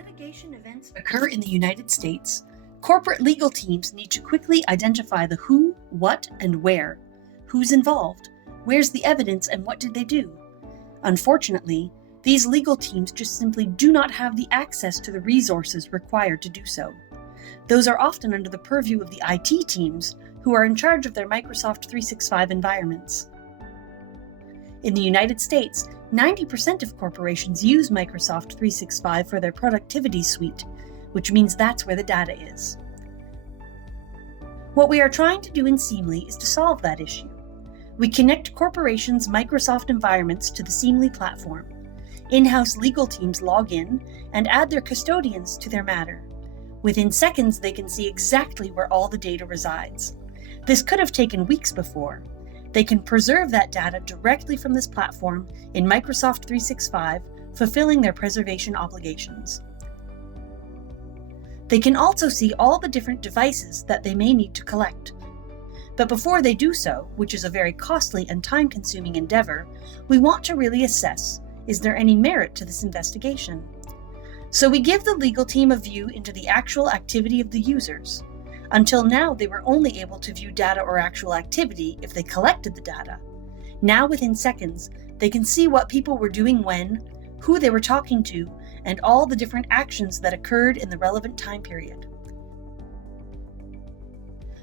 litigation events occur in the United States, corporate legal teams need to quickly identify the who, what, and where. Who's involved? Where's the evidence and what did they do? Unfortunately, these legal teams just simply do not have the access to the resources required to do so. Those are often under the purview of the IT teams, who are in charge of their Microsoft 365 environments. In the United States, 90% of corporations use Microsoft 365 for their productivity suite, which means that's where the data is. What we are trying to do in Siemly is to solve that issue. We connect corporations' Microsoft environments to the Siemly platform. In-house legal teams log in and add their custodians to their matter. Within seconds, they can see exactly where all the data resides. This could have taken weeks before. They can preserve that data directly from this platform in Microsoft 365, fulfilling their preservation obligations. They can also see all the different devices that they may need to collect. But before they do so, which is a very costly and time-consuming endeavor, we want to really assess, is there any merit to this investigation? So we give the legal team a view into the actual activity of the users. Until now, they were only able to view data or actual activity if they collected the data. Now, within seconds, they can see what people were doing when, who they were talking to, and all the different actions that occurred in the relevant time period.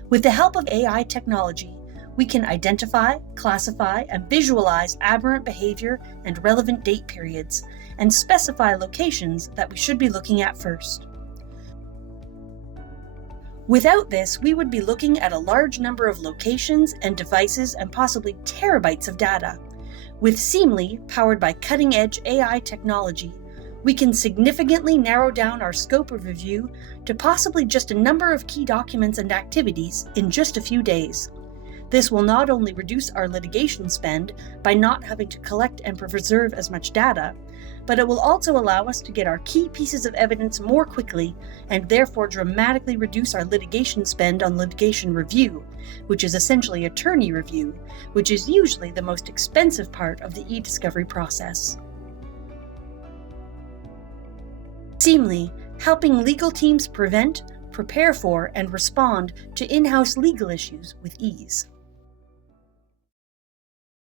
With the help of AI technology, we can identify, classify, and visualize aberrant behavior and relevant date periods, and specify locations that we should be looking at first. Without this, we would be looking at a large number of locations and devices and possibly terabytes of data. With Siemly, powered by cutting-edge AI technology, we can significantly narrow down our scope of review to possibly just a number of key documents and activities in just a few days. This will not only reduce our litigation spend by not having to collect and preserve as much data, but it will also allow us to get our key pieces of evidence more quickly and therefore dramatically reduce our litigation spend on litigation review, which is essentially attorney review, which is usually the most expensive part of the e-discovery process. Siemly, helping legal teams prevent, prepare for, and respond to in-house legal issues with ease.